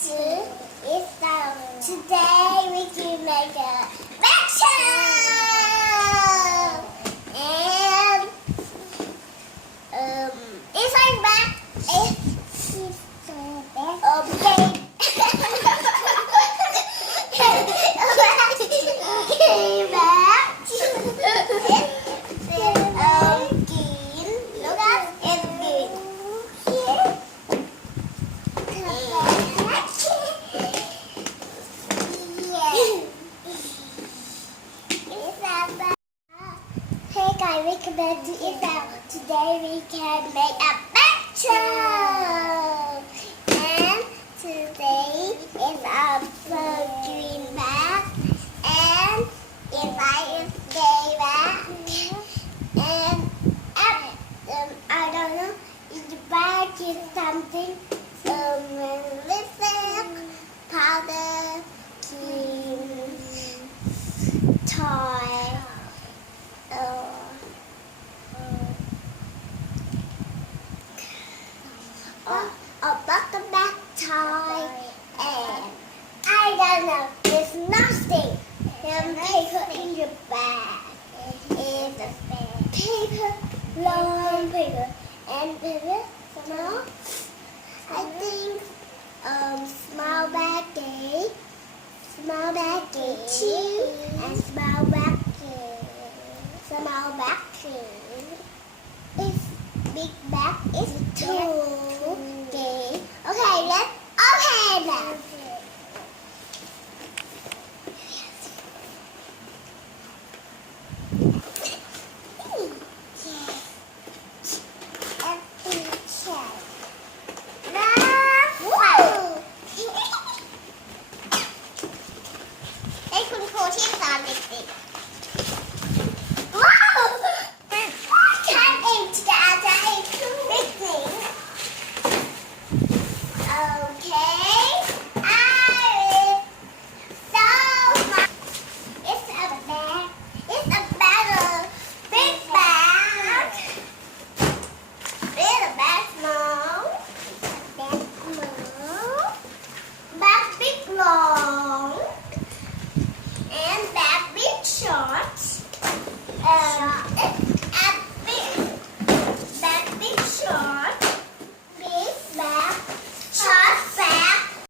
Today we can make a backshot and it's like back. Okay. Hey guys, welcome back to Isabel. Today we can make a backdrop. And today is a green bag. And inside is gay bag. And I don't know, in the bag is something, lipstick, powder, cream, toy. A bucket back toy, and I don't know, there's nothing. Then paper in your bag. It's a paper, long paper, and paper, small